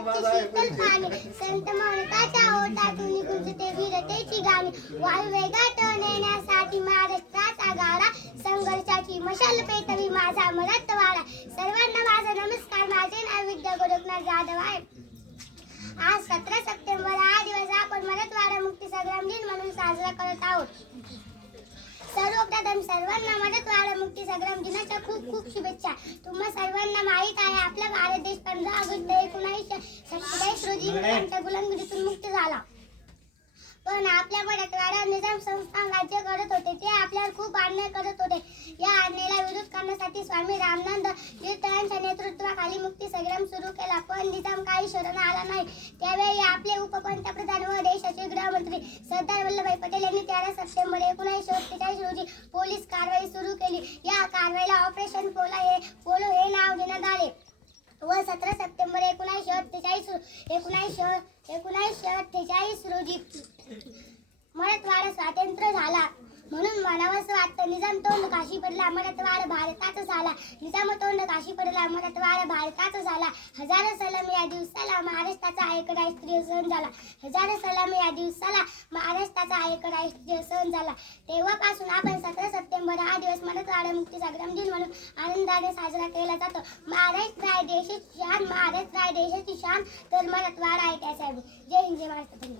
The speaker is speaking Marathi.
शीतल पाणी संत माणकाच्या ओठातून गुंजते वीरतेची गाणी वायू वेगात नेण्यासाठी महाराष्ट्राचा गाडा संघर्षाची मशाल पेटवी माझा मराठवाडा सर्वांना माझा नमस्कार माझे नाव विद्या गोरखनाथ जाधव आहे आज 17 सप्टेंबर हा दिवस आपण मराठवाडा मुक्ती संग्राम दिन म्हणून साजरा करत आहोत सर्वप्रथम सर्वांना मराठवाडा मुक्ती संग्राम दिनाच्या खूप खूप शुभेच्छा तुम्हा सर्वांना माहित आहे आपला भारत देश 15 ऑगस्ट 1947 रोजी इंग्रजांच्या गुलामगिरीतून मुक्त झाला पण आपल्या मराठवाडा निजाम संस्थान राज्य करत होते ते आपल्यावर खूप अन्याय करत होते या अन्यायाला विरोध करण्यासाठी स्वामी रामानंद तीर्थ यांच्या नेतृत्वाखाली मुक्ती संग्राम सुरू केला पण निजाम काही शरण आला नाही त्यावेळी आपले उपपंतप्रधान व देशाचे गृहमंत्री सरदार वल्लभभाई पटेल यांनी 13 सप्टेंबर 1947 रोजी पोलीस कारवाई सुरू केली या कारवाईला ऑपरेशन पोलो हे नाव देण्यात आले व 17 सप्टेंबर 1948 रोजी मराठवाडा स्वातंत्र्य झाला म्हणून म्हणावंसं वाटतं निजाम तोंड काशी पडला मराठवाडा भारताचा झाला निजाम तोंड काशी पडला मराठवाडा भारताचा झाला हजारो सलाम या दिवसाला महाराष्ट्राचा एक राष्ट्रीय सण झाला हजारो सलाम या दिवसाला महाराष्ट्राचा एक राष्ट्रीय सण झाला तेव्हापासून आपण 17 सप्टेंबर हा दिवस मराठवाडा मुक्ती संग्राम दिन म्हणून आनंदाने साजरा केला जातो महाराष्ट्र आहे देशाची शान महाराष्ट्र आहे देशाची शान तर मराठवाडा आहे त्यासाठी जय हिंद जय महाराष्ट्र